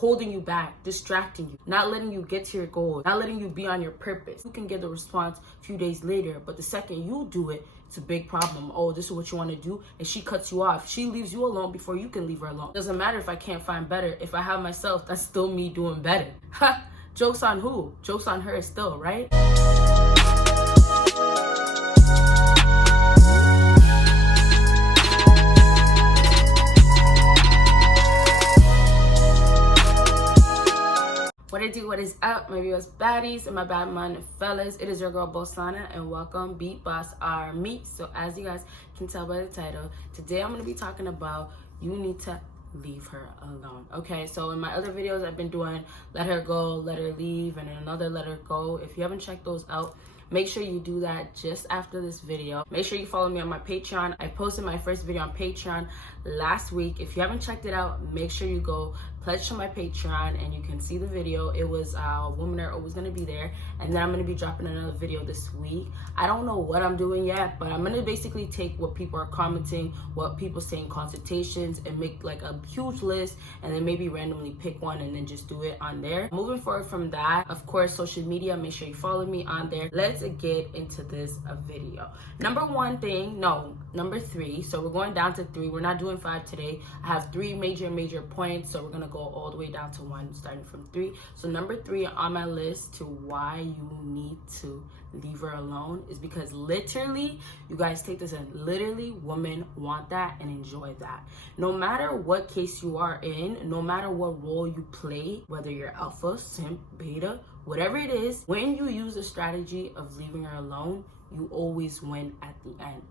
holding you back, distracting you, not letting you get to your goals, not letting you be on your purpose. You can get the response a few days later, but the second you do it, it's a big problem. Oh, this is what you want to do, and she cuts you off. She leaves you alone before you can leave her alone. Doesn't matter if I can't find better. If I have myself, that's still me doing better. Ha! Joke's on who? Joke's on her still, right? What it do, what is up, my BBossBaddies and my bad mind fellas? It is your girl Bosana and welcome BBossArmy. So as you guys can tell by the title, today I'm going to be talking about you need to leave her alone. Okay, so in my other videos I've been doing let her go, let her leave, and another let her go. If you haven't checked those out, make sure you do that just after this video. Make sure you follow me on my Patreon. I posted my first video on Patreon last week. If you haven't checked it out, make sure you go pledge to my Patreon and you can see the video. It was Women Are Always Gonna Be There, and then I'm gonna be dropping another video this week. I don't know what I'm doing yet, but I'm gonna basically take what people are commenting, what people say in consultations, and make like a huge list, and then maybe randomly pick one and then just do it on there. Moving forward from that, of course, social media, make sure you follow me on there. Let's get into this video. Number three. So we're going down to 3. We're not doing 5 today. I have 3 major points, so we're gonna go all the way down to 1 starting from 3. So number 3 on my list to why you need to leave her alone is because literally, you guys take this in, literally women want that and enjoy that. No matter what case you are in, no matter what role you play, whether you're alpha, simp, beta, whatever it is, when you use the strategy of leaving her alone, you always win at the end.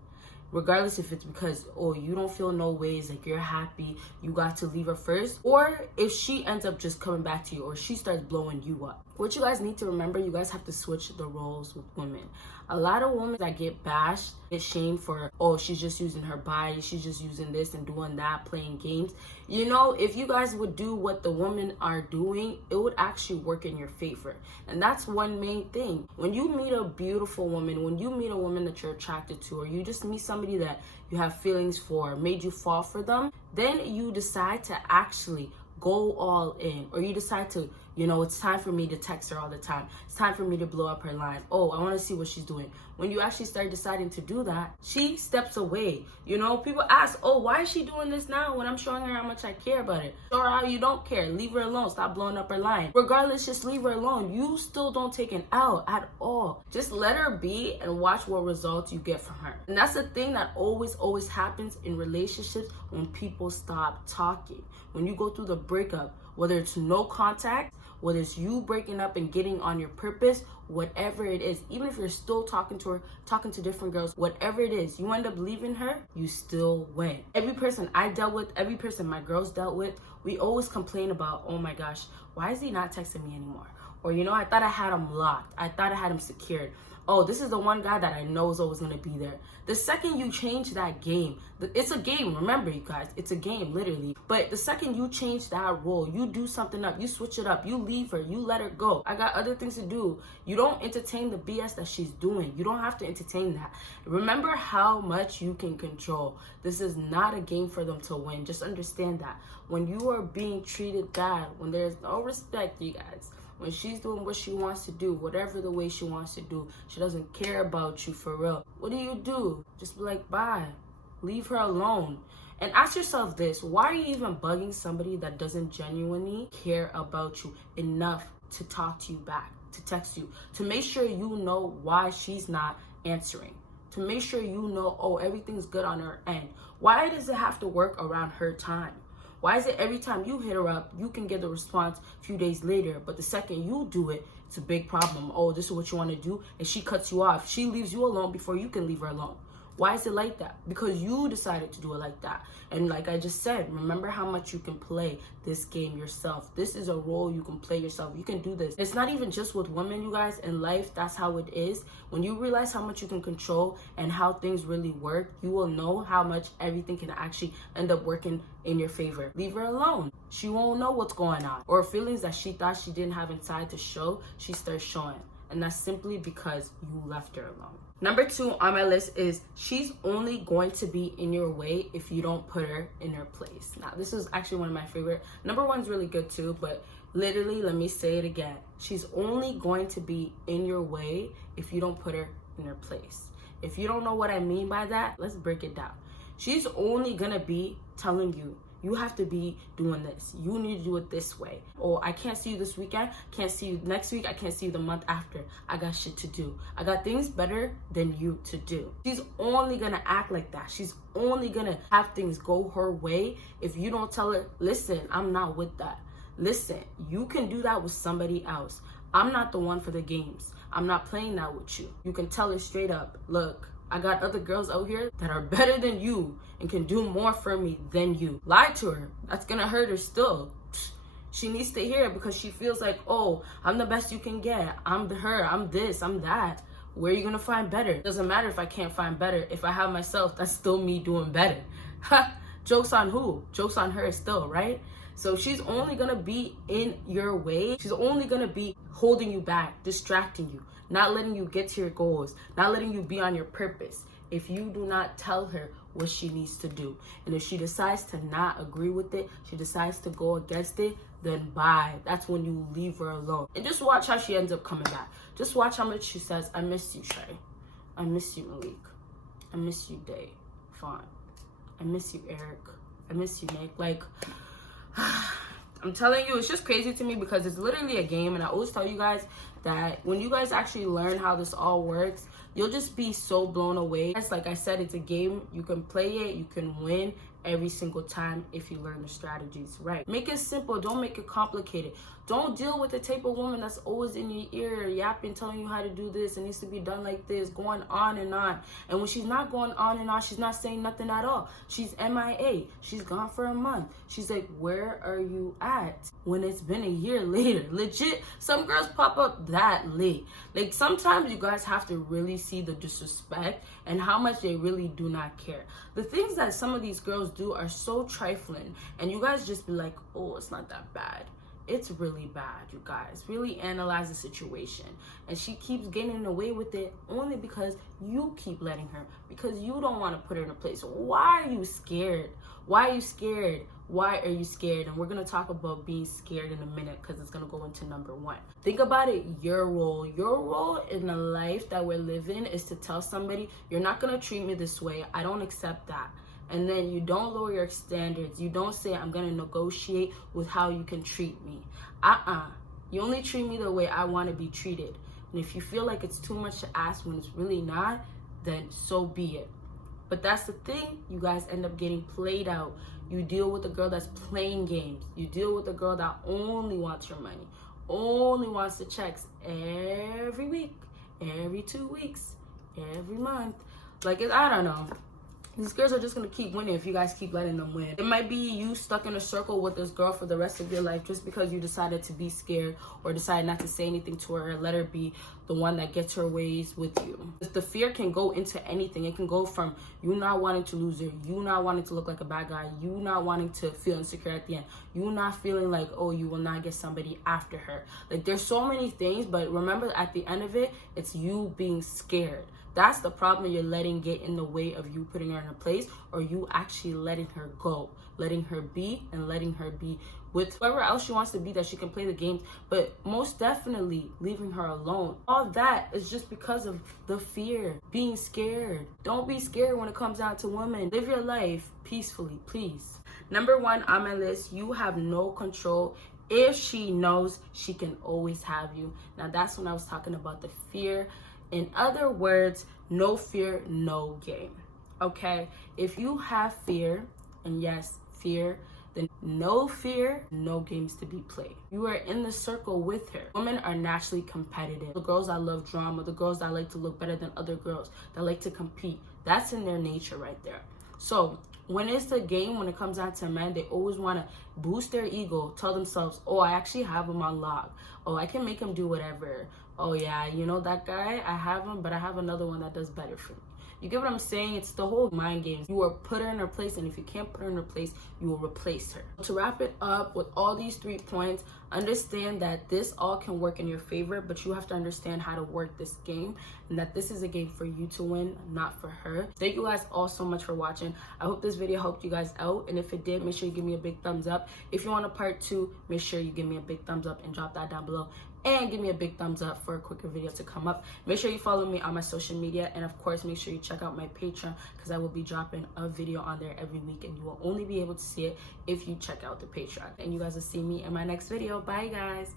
Regardless if it's because, oh, you don't feel no ways, like you're happy, you got to leave her first, or if she ends up just coming back to you, or she starts blowing you up. What you guys need to remember, you guys have to switch the roles with women. A lot of women that get bashed, get shamed for, oh, she's just using her body, she's just using this and doing that, playing games. You know, if you guys would do what the women are doing, it would actually work in your favor. And that's one main thing. When you meet a beautiful woman, when you meet a woman that you're attracted to, or you just meet somebody that you have feelings for, made you fall for them, then you decide to actually go all in, or you decide to, you know, it's time for me to text her all the time. It's time for me to blow up her line. Oh, I want to see what she's doing. When you actually start deciding to do that, she steps away. You know, people ask, oh, why is she doing this now when I'm showing her how much I care about it? Show her how you don't care. Leave her alone. Stop blowing up her line. Regardless, just leave her alone. You still don't take an L at all. Just let her be and watch what results you get from her. And that's the thing that always happens in relationships when people stop talking. When you go through the breakup, whether it's no contact, whether it's you breaking up and getting on your purpose, whatever it is, even if you're still talking to her, talking to different girls, whatever it is, you end up leaving her, you still win. Every person I dealt with, every person my girls dealt with, we always complain about, oh my gosh, why is he not texting me anymore? Or, you know, I thought I had him locked. I thought I had him secured. Oh, this is the one guy that I know is always going to be there. The second you change that game, it's a game, remember you guys, it's a game, literally. But the second you change that role, you do something up, you switch it up, you leave her, you let her go. I got other things to do. You don't entertain the BS that she's doing. You don't have to entertain that. Remember how much you can control. This is not a game for them to win. Just understand that. When you are being treated bad, when there's no respect, you guys, when she's doing what she wants to do, whatever the way she wants to do, she doesn't care about you for real. What do? Just be like, bye. Leave her alone. And ask yourself this, why are you even bugging somebody that doesn't genuinely care about you enough to talk to you back, to text you, to make sure you know why she's not answering, to make sure you know, oh, everything's good on her end. Why does it have to work around her time? Why is it every time you hit her up, you can get the response a few days later, but the second you do it, it's a big problem. Oh, this is what you want to do, and she cuts you off. She leaves you alone before you can leave her alone. Why is it like that? Because you decided to do it like that. And like I just said, remember how much you can play this game yourself. This is a role you can play yourself. You can do this. It's not even just with women, you guys. In life, that's how it is. When you realize how much you can control and how things really work, you will know how much everything can actually end up working in your favor. Leave her alone. She won't know what's going on. Or feelings that she thought she didn't have inside to show, she starts showing. and that's simply because you left her alone. Number 2 on my list is she's only going to be in your way if you don't put her in her place. Now, this is actually one of my favorite. Number 1's really good too, but literally, let me say it again. She's only going to be in your way if you don't put her in her place. If you don't know what I mean by that, let's break it down. She's only gonna be telling you, you have to be doing this. You need to do it this way. Or I can't see you this weekend. Can't see you next week. I can't see you the month after. I got shit to do. I got things better than you to do. She's only gonna act like that. She's only gonna have things go her way if you don't tell her, listen, I'm not with that. Listen, you can do that with somebody else. I'm not the one for the games. I'm not playing that with you. You can tell her straight up, look, I got other girls out here that are better than you and can do more for me than you. Lie to her. That's gonna hurt her still. She needs to hear it because she feels like, oh, I'm the best you can get. I'm her, I'm this, I'm that. Where are you gonna find better? Doesn't matter if I can't find better. If I have myself, that's still me doing better. Ha! Joke's on who? Joke's on her still, right? So she's only gonna be in your way. She's only gonna be holding you back, distracting you, not letting you get to your goals, not letting you be on your purpose if you do not tell her what she needs to do. And if she decides to not agree with it, she decides to go against it, then bye. That's when you leave her alone. And just watch how she ends up coming back. Just watch how much she says, I miss you, Shay. I miss you, Malik. I miss you, Day. Fawn. I miss you, Eric. I miss you, Nick. Like, I'm telling you, it's just crazy to me because it's literally a game. And I always tell you guys that when you guys actually learn how this all works, you'll just be so blown away. It's like I said, it's a game. You can play it, you can win every single time if you learn the strategies right. Make it simple, don't make it complicated. Don't deal with the type of woman that's always in your ear, yapping, telling you how to do this, it needs to be done like this, going on. And when she's not going on, she's not saying nothing at all. She's MIA. She's gone for a month. She's like, where are you at? When it's been a year later. Legit, some girls pop up that late. Like, sometimes you guys have to really see the disrespect and how much they really do not care. The things that some of these girls do are so trifling, and you guys just be like, oh, it's not that bad. It's really bad, you guys. Really analyze the situation. And she keeps getting away with it only because you keep letting her, because you don't want to put her in a place. Why are you scared? Why are you scared? Why are you scared? And we're going to talk about being scared in a minute because it's going to go into number 1. Think about it, your role. Your role in the life that we're living is to tell somebody, you're not going to treat me this way. I don't accept that. And then you don't lower your standards. You don't say, I'm going to negotiate with how you can treat me. You only treat me the way I want to be treated. And if you feel like it's too much to ask when it's really not, then so be it. But that's the thing, you guys end up getting played out. You deal with a girl that's playing games. You deal with a girl that only wants your money, only wants the checks every week, every 2 weeks, every month. Like, I don't know. These girls are just going to keep winning if you guys keep letting them win. It might be you stuck in a circle with this girl for the rest of your life just because you decided to be scared or decided not to say anything to her or let her be the one that gets her ways with you. The fear can go into anything. It can go from you not wanting to lose her, you not wanting to look like a bad guy, you not wanting to feel insecure at the end, you not feeling like, oh, you will not get somebody after her. Like, there's so many things, but remember at the end of it, it's you being scared. That's the problem you're letting get in the way of you putting her in a place, or you actually letting her go, letting her be, and letting her be with whoever else she wants to be that she can play the games, but most definitely leaving her alone. All that is just because of the fear, being scared. Don't be scared when it comes down to women. Live your life peacefully, please. Number 1 on my list, you have no control. If she knows, she can always have you. Now, that's when I was talking about the fear. In other words, no fear, no game. Okay? If you have fear, and yes, fear, then no fear, no games to be played. You are in the circle with her. Women are naturally competitive. The girls that love drama, the girls that like to look better than other girls, that like to compete. That's in their nature right there. So when it's the game, when it comes down to men, they always want to boost their ego, tell themselves, oh, I actually have him on lock. Oh, I can make him do whatever. Oh yeah, you know that guy, I have him, but I have another one that does better for me. You get what I'm saying? It's the whole mind games. You will put her in her place, and if you can't put her in her place, you will replace her. To wrap it up with all these 3 points, understand that this all can work in your favor, but you have to understand how to work this game, and that this is a game for you to win, not for her. Thank you guys all so much for watching. I hope this video helped you guys out, and if it did, make sure you give me a big thumbs up. If you want a part 2, make sure you give me a big thumbs up and drop that down below, and give me a big thumbs up for a quicker video to come up. Make sure you follow me on my social media, and of course make sure you check out my Patreon, because I will be dropping a video on there every week, and you will only be able to see it if you check out the Patreon. And you guys will see me in my next video. Bye guys.